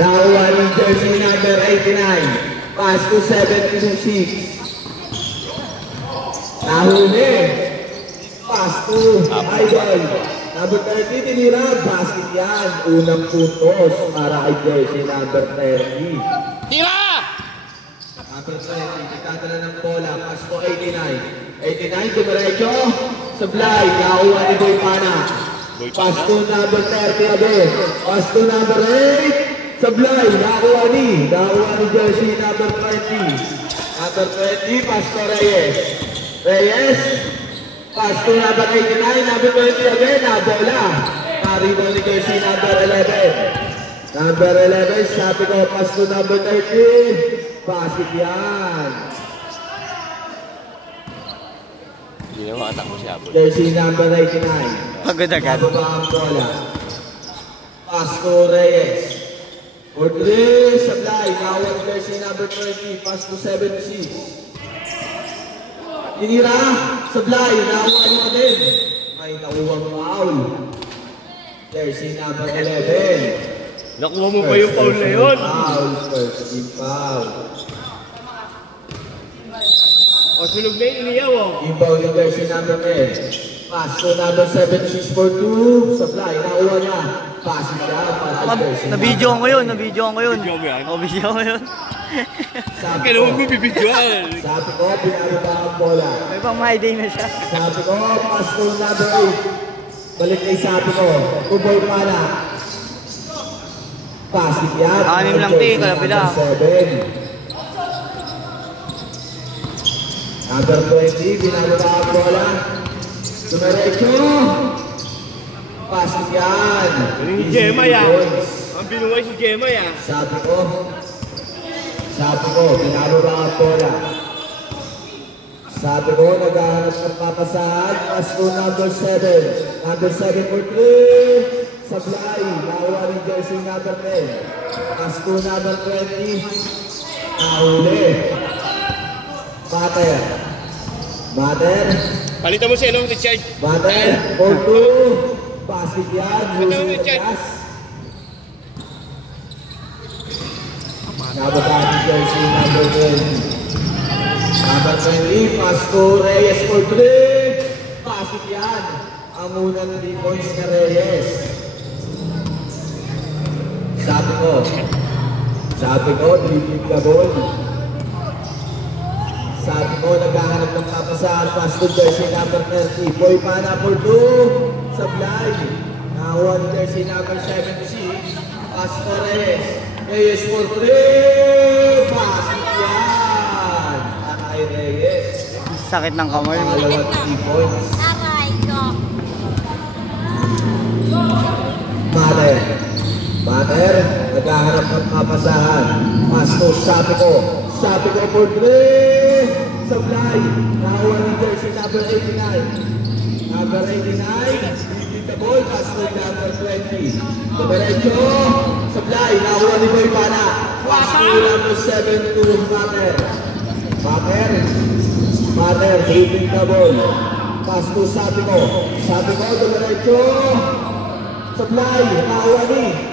Nakuha ng jersey number 89. Pass to 76. Nahuli. Pass to Idol. Number 30, tinira. Basket yan. Unang puntos para kay jersey number 30. Tira! Number 20, kitadala ng bola. Pass to 89. 89, dumiretso. Sablay. Nakuha ni Boy Pana. Pass to number 30 again. Pass to number 8. Sablay. Nakuha ni jersey number 20. Number 20, pass to Reyes. Reyes. Pass to number 89, number 20 again, bola. Rebound ni jersey number 11. Number 11, sabi ko, pass to number 13. Basket yan. Hindi na makatak mo siya. Jersey number 89. Agad-agad. Bababa ang bola. Pass to Reyes. For 3, Sablay. Nawan jersey number 20, pass to 76. Tinira, Sablay, nakuha niyo din. May nakuha foul. Jersey number 11. Nakuha mo pa yung foul na yun? First team foul. O, sunog na yung iniyaw, o. Inbound yung jersey number 10. Pass to number 76 for 2. Sablay, nakuha niya. Pass siya para jersey. Nabidyoan ko yun, nabidyoan ko yun. Video mo yan? O, bidyoan ko yun. Kailangan mo bibidyoan. Sabi ko, pinababa ang bola. May pang my day na siya. Sabi ko, pass to number 8. Balik na yung sabi ko. Kuboy Pana. Pass yan. Anim lang tayo, kalapila. Number 20, pinababa ang bola. Dumiretso. Pass yan. Yung Gemma yan. Ang binuhay si Gemma yan. Sabi ko, pinababa ang bola. Sabi ko, naghahanap ng papasahan. Pass to number 7. Number 7 for 3. Sablay. Nakuha ng jersey number 10. Pass to number 20. Nahuli. Mater. Palitan mo si Elong Richard. Mater. For 2. Basket yan. Using the gas. Nababa ng jersey number 20. Number 20, pass to Reyes for 3. Basket yan. Ang unang 3 points na Reyes. Sabi ko, dribbling ka ball. Sabi ko, naghahanap ng papasahan. Pass to jersey number 30. Boy Pana for 2. Sablay. Nakuha ng jersey number 76. Pass to Reyes. Reyes for 3. Basket yan. Ay, Reyes. Sakit ng kamay. Dalawang 3 points. Aray ko. Mater, naghahanap ng papasahan. Pass to sabi ko for 3. Sablay. Nakuha ng jersey number 89. Number 89. Bibig the ball. Pass to number 20. Diretso. Sablay. Nakuha ni Boy Pana. Pass to number 7 to Mater, bibig the ball. Pass to sabi ko, diretso. Sablay. Nakuha ni.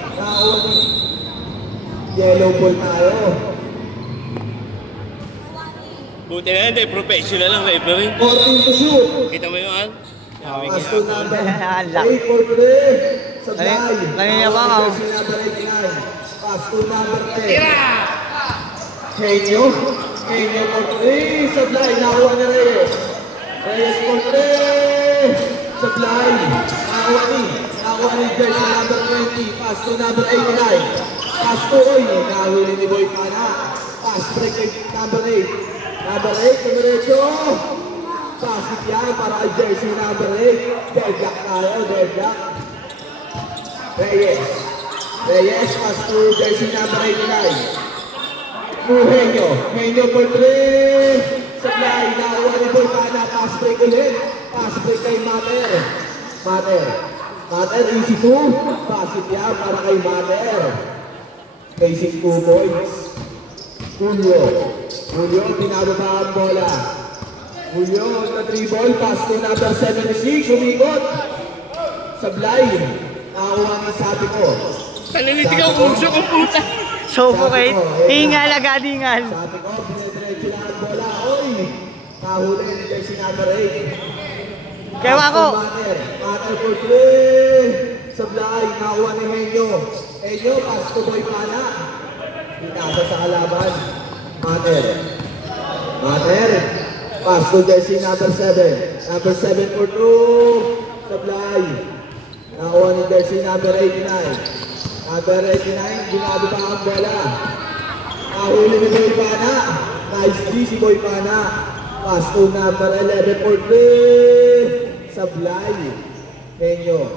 Yellow ball tayo. Buti na yan, professional lang referee. 14 to shoot. Kita mo yun, Al? Pass to number 8 Lock. for 3. Sablay. Nangingiabang ako. Jersey number 89. Pass to number 10. Henyo for 3. Sablay. Nakuha ni Reyes. Reyes for 3. Sablay. Nakuha ni jersey number 20. Pass to number 89. Pass to nahuli ni Boy Pana. Pass break kay number 8. Number 8, dumiretso. Basket yan para kay jersey number 8. Deadlock tayo, deadlock. Reyes, pass to jersey number 89. Henyo for 3. Sablay, nakuha ni Boy Pana. Pass break ulit. Pass break kay Mater. Mater, easy 2. Basket yan para kay Mater. Basic 2 points. Julio, pinababa ang bola. Julio, na 3 ball, pass to number 76, umikot. Sablay, nakakuha ng sabi ko. Talilitig ang usok ang puta. Suffocate. Hingal agad, hingal. Sabi ko, pinediretso lang ang bola. Oy! Nahuli ni jersey number 8. Kaya ako. Mater for 3. Sablay, nakuha ni Henyo. Henyo, pass to Boy Pana. Itasa sa kalaban. Mater. Mater. Pass to jersey number 7. Number 7 for 2. Sablay. Nakuha ni jersey number 89. Number 89, ginado pa ang bola. Nahuli ni Boy Pana. Nice D si Boy Pana. Pass to number 11 for 3. Sablay. Henyo.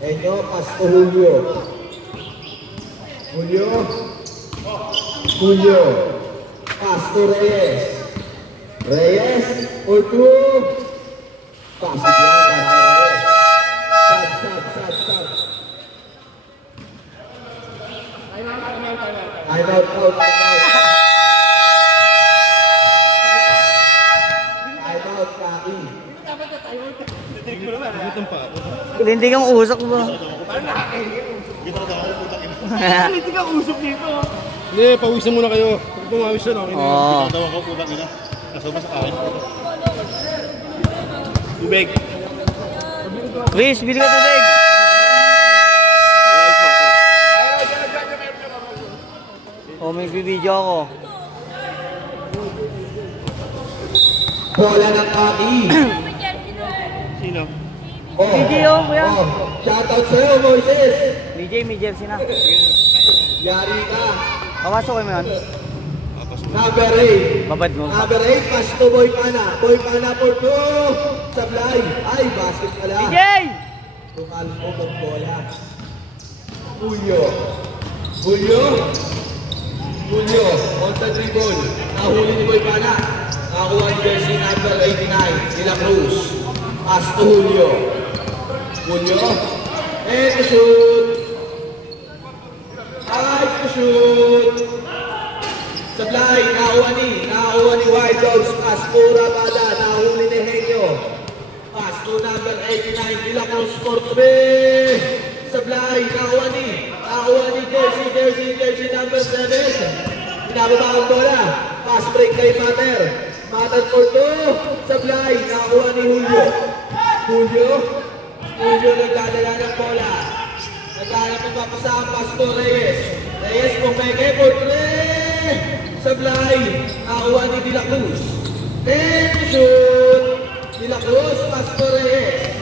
Henyo, pass to Julio. Julio. Julio. Pass to Reyes. Reyes for 2. Pass to Reyes. Sub. Time out. Kaki. Lindig ang usok mo. Talilitig ang usok dito. Hindi, pawisan muna kayo. Kung pumawis na, okay na. Oo. Tawag ko, putang ina. Nasama sa kain. Tubig. Chris, bili ka tubig. Oh, may video ako. Bola ng Kaki. Sino? Video, kuya. Shoutout sa'yo, Moises. BJ, may jersey na. Yari ka. Papasok mo yun. Number 8. Babad mo. Number 8, pass to Boy Pana. Boy Pana for 2. Sablay. Ay, basket pala. BJ! Tumalpo ng bola. Julio. Julio, on the dribble. Nahuli ni Boy Pana. Nakakuha ni jersey number 89, De La Cruz. Pass to Julio. And to shoot. To shoot. Sablay, nakakuha ni White Dogs. Pass to Rabada. Nahuli ni Henyo. Pass to number 89, De La Cruz for 3. Sablay, nakakuha ni jersey number 7. Pinababa ang bola. Pass break kay Mater for 2. Sablay, nakakuha ni Julio nagdadala ng bola. Nagdadala ng papasang pass to Reyes pumeke for 3. Sablay, nakakuha ni De La Cruz. And shoot. De La Cruz, pass to Reyes.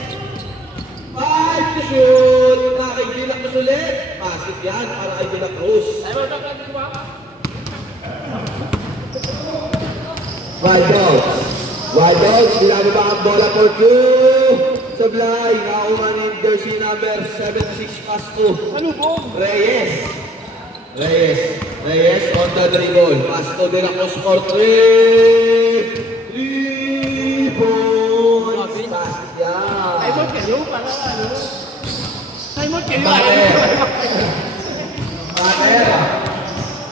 5 to shoot. Kay De La Cruz ulit. Basket yan para kay De La Cruz. White Dogs, ginagawa ang bola for 2. Sablay, nakakuha ni jersey number 76 pass to Reyes on the dribble. Pass to De La Cruz for 3. 3 points. Basket yan.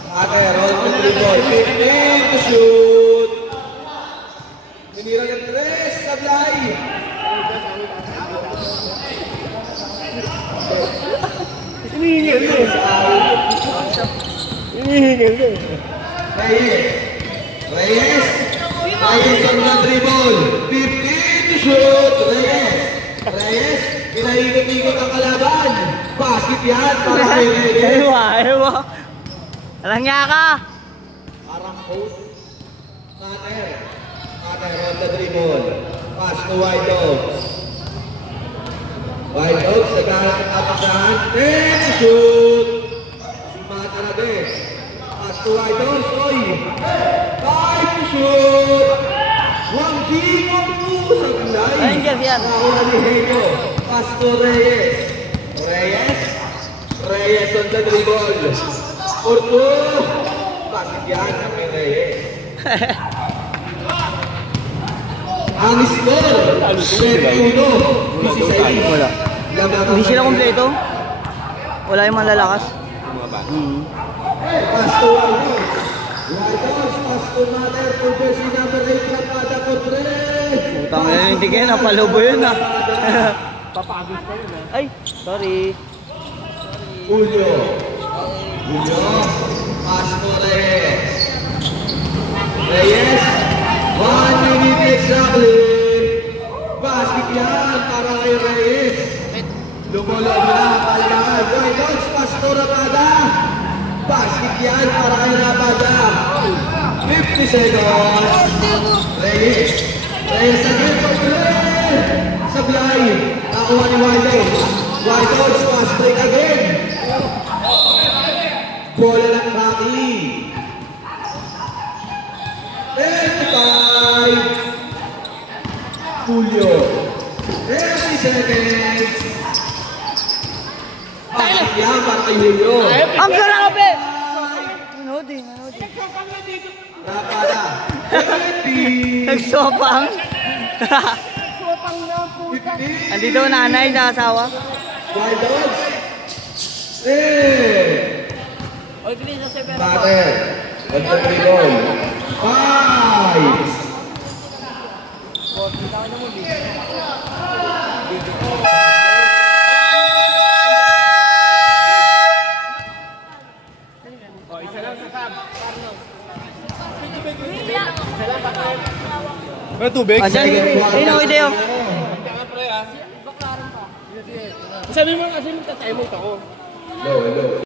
Mater, on the dribble. 15 to shoot. Tinira ng 3, Sablay. Hinihingil din. Reyes on the dribble. 15 to shoot. Reyes, pinaikot-ikot ang kalaban. Basket yan para kay Reyes. Ewa. Alang nga ka. Parang coach. Mater on the dribble. Pass to White Dogs. White Dogs, nagkahanap ng kapasahan. 10 to shoot. Si Mater na din. Pass to White Dogs. 5 to shoot. 1 team on 2. Sablay. Ayun, Jeff, yan. Nakakuha ni Henyo. Pass to Reyes on the dribble. For 2. Basket yan kay Reyes. Ang score, 21. Wala. Hindi sila kompleto. Wala yung malalakas. Pass to White Dogs, pass to Mater for jersey number 8, Rabada for 3. Utang na hindi kayo, napalubo yun ah. Ay, sorry. Julio. Julio. Pass to Reyes. Reyes. 1 minute exactly. Basket yan para kay Reyes. Lumulog na. Palaman. White Dogs. Pass to Rabada. Basket yan para kay Rabada. 50 seconds. Reyes. Reyes again. Sablay. Nakuha ni White Dogs. White Dogs. Pass break again. Bola ng Rocky. 35. Julio. 30 seconds. Basket yan para kay Julio. Ang grabe! Nanood eh. Rabada. 20. Nagsopang. Andito nanay sa asawa. White Dogs. Batter. At the free ball. 5. May tubig? Asan? Ayun ako, Ideo. Sabi mo kasi magta-time out ako. Low.